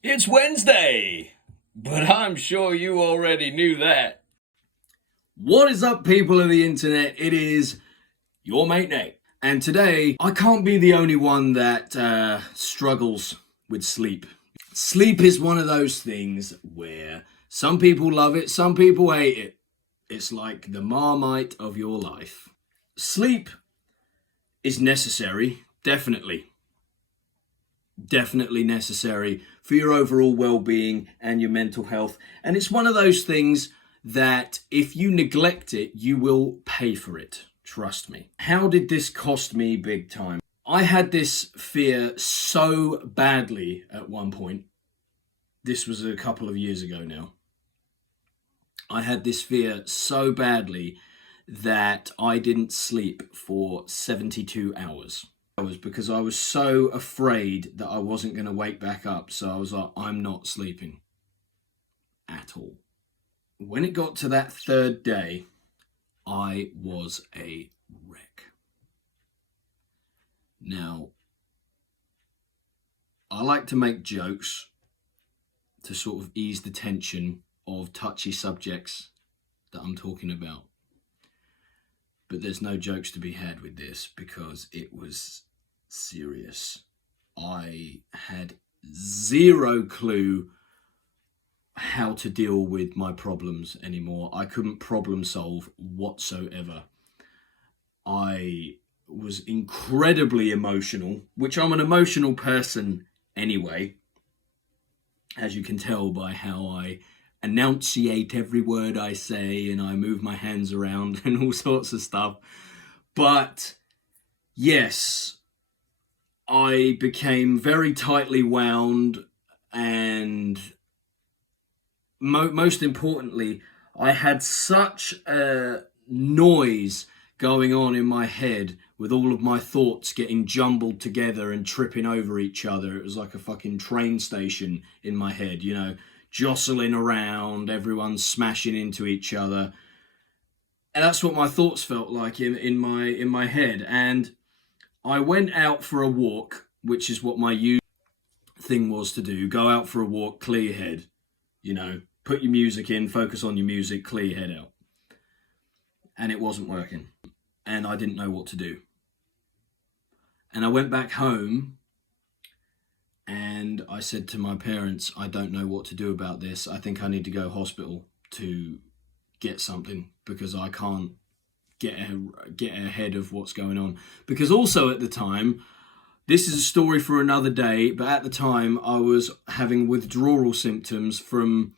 It's Wednesday, but I'm sure you already knew that. What is up, people of the internet? It is your mate Nate, and today I can't be the only one that struggles with sleep. Sleep is one of those things where some people love it, some people hate it. It's like the Marmite of your life. Sleep is necessary, definitely necessary for your overall well-being and your mental health. And it's one of those things that if you neglect it, you will pay for it. Trust me. How did this cost me big time? I had this fear so badly at one point. This was a couple of years ago now. I had this fear so badly that I didn't sleep for 72 hours. Because I was so afraid that I wasn't going to wake back up. So I was like, I'm not sleeping at all. When it got to that third day, I was a wreck. Now, I like to make jokes to sort of ease the tension of touchy subjects that I'm talking about. But there's no jokes to be had with this because it was serious. I had zero clue how to deal with my problems anymore. I couldn't problem solve whatsoever. I was incredibly emotional, which I'm an emotional person anyway, as you can tell by how I enunciate every word I say and I move my hands around and all sorts of stuff. But yes, I became very tightly wound, and most importantly, I had such a noise going on in my head with all of my thoughts getting jumbled together and tripping over each other. It was like a fucking train station in my head, you know, jostling around, everyone smashing into each other. And that's what my thoughts felt like in my head. And I went out for a walk, which is what my usual thing was to do. Go out for a walk, clear your head, you know, put your music in, focus on your music, clear your head out. And it wasn't working. And I didn't know what to do. And I went back home and I said to my parents, I don't know what to do about this. I think I need to go to hospital to get something because I can't get ahead of what's going on. Because also at the time, this is a story for another day, but at the time I was having withdrawal symptoms from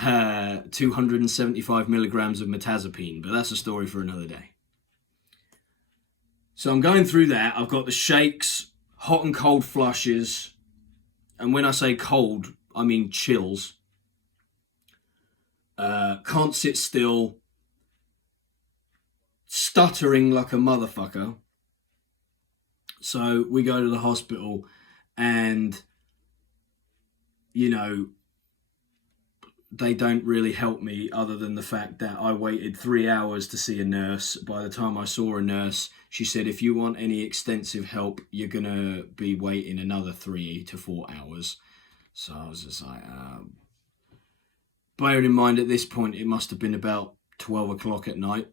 275 milligrams of metazapine, but that's a story for another day. So I'm going through that. I've got the shakes, hot and cold flushes, and when I say cold, I mean chills. Can't sit still, stuttering like a motherfucker. So we go to the hospital and, you know, they don't really help me other than the fact that I waited 3 hours to see a nurse. By the time I saw a nurse, she said, if you want any extensive help, you're going to be waiting another 3 to 4 hours. So I was just like, bearing in mind at this point, it must have been about 12 o'clock at night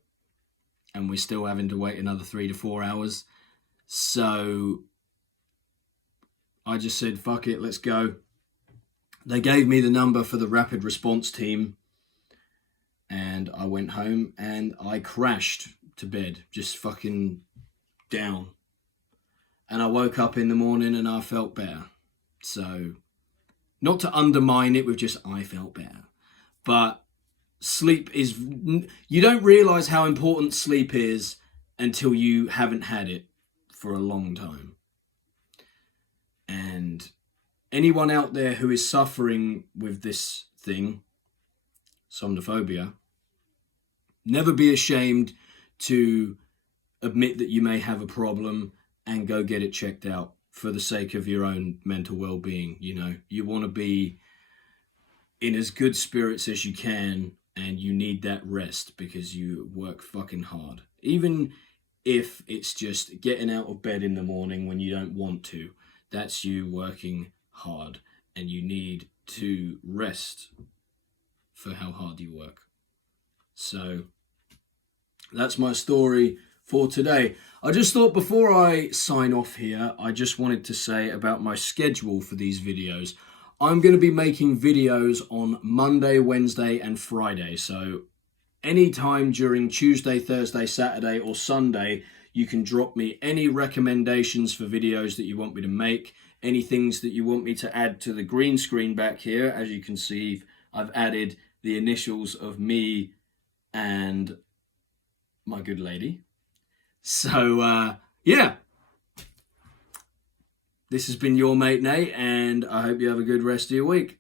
and we're still having to wait another 3 to 4 hours. So I just said, fuck it, let's go. They gave me the number for the rapid response team and I went home and I crashed to bed, just fucking down. And I woke up in the morning and I felt better. So, not to undermine it with just I felt better, but sleep is, you don't realize how important sleep is until you haven't had it for a long time. And anyone out there who is suffering with this thing, somnophobia, never be ashamed to admit that you may have a problem and go get it checked out for the sake of your own mental well-being. You know, you want to be in as good spirits as you can, and you need that rest because you work fucking hard. Even if it's just getting out of bed in the morning when you don't want to, that's you working hard. and you need to rest for how hard you work. So that's my story for today. I just thought before I sign off here, I just wanted to say about my schedule for these videos. I'm going to be making videos on Monday, Wednesday, and Friday. So anytime during Tuesday, Thursday, Saturday, or Sunday, you can drop me any recommendations for videos that you want me to make, any things that you want me to add to the green screen back here. As you can see, I've added the initials of me and my good lady. So, yeah. This has been your mate, Nate, and I hope you have a good rest of your week.